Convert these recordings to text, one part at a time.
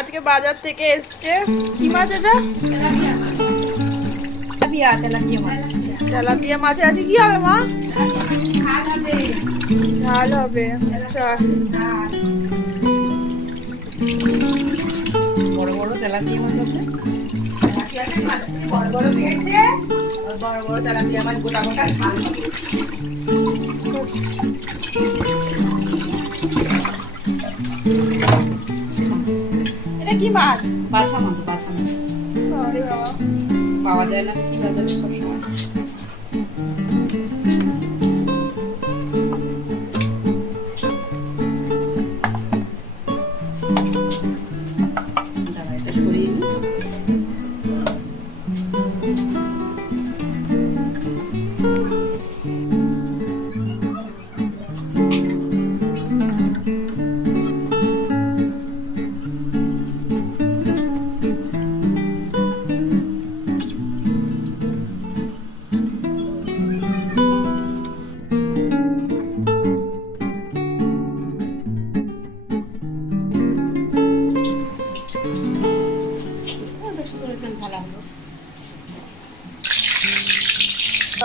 আজকে বাজার থেকে এসছে কি মাছ এটা? তেলাপিয়া মাছ। আজকে কি হবে মা? ঝাল হবে। আচ্ছা, বড় বড় তেলাপিয়া মাছ আছে, বড় বড় পেয়েছে, বড় বড় তেলাপিয়া মাছ গোটা গোটা ঝাল হবে। এটা কি মাছ? বাছা মাছ, বাছা মাছ আরে বাবা, পাওয়া যায় না বেশি বাজারে সবসময়। এটা সরিয়ে নিই।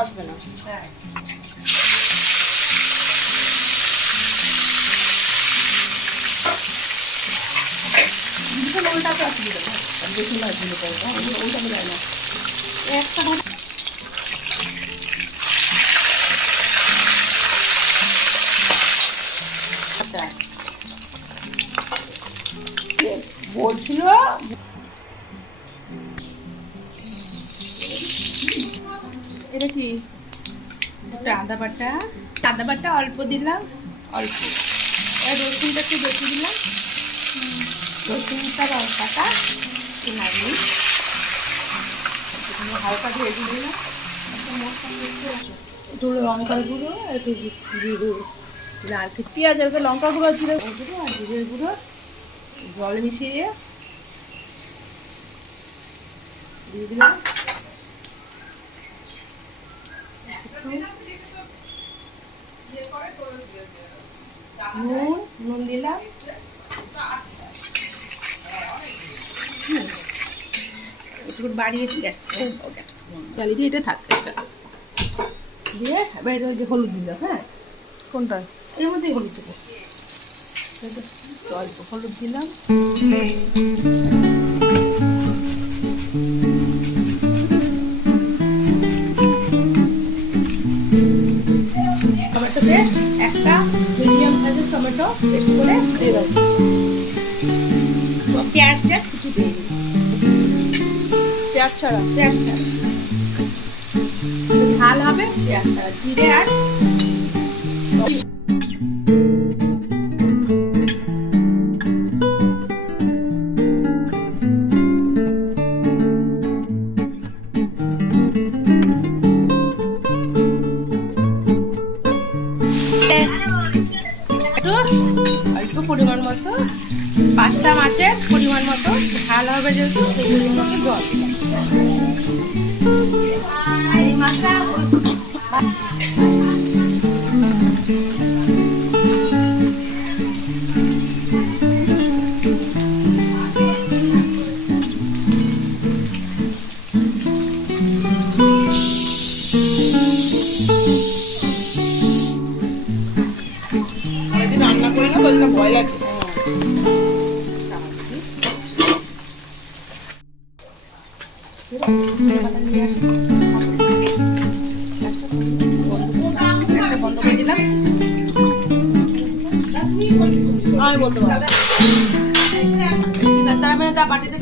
আসবে না। বলছিল এটা কি? আদা বাটা, আদা বাটা অল্প দিলাম, অল্প রসুনটা একটু বেশি দিলাম, রসুনটা কাটা নামিয়ে হালকা ভেজে দিলাম, একটু লঙ্কার গুঁড়ো, একটু জিরে গুঁড়ো, আর পেঁয়াজ আর লঙ্কা গুঁড়ো, জিরে গুঁড়ো আর জিরের গুঁড়ো জল মিশিয়ে দিয়ে দিলাম। নুন দিলাম, একটু বাড়িয়েছি গ্যাসটা দিয়ে, এটা থাকবে দিয়ে এবার যে হলুদ দিলাম। হ্যাঁ, কোনটা? এর মধ্যে হলুদ দেবো, অল্প হলুদ দিলাম। টমেটো পেস্ট, একটা মিডিয়াম সাইজের টমেটো পেস্ট করে দিয়ে দেবো। পেঁয়াজটা কিছু দিয়ে দিই, পেঁয়াজ ছাড়া। পেঁয়াজ ছাড়া ঝাল হবে, পেঁয়াজ ছাড়া, জিরে আর অল্প পরিমাণ মতো, 5টা মাছের পরিমাণ মতো ঝাল হবে যেহেতু সেই জন্য জল দিলাম। এই মাছটা রান্না করি না তো, ওই জন্য ভয় লাগে। বন্ধ করে দিলাম। আমি বলতে পারবো। বাটিতে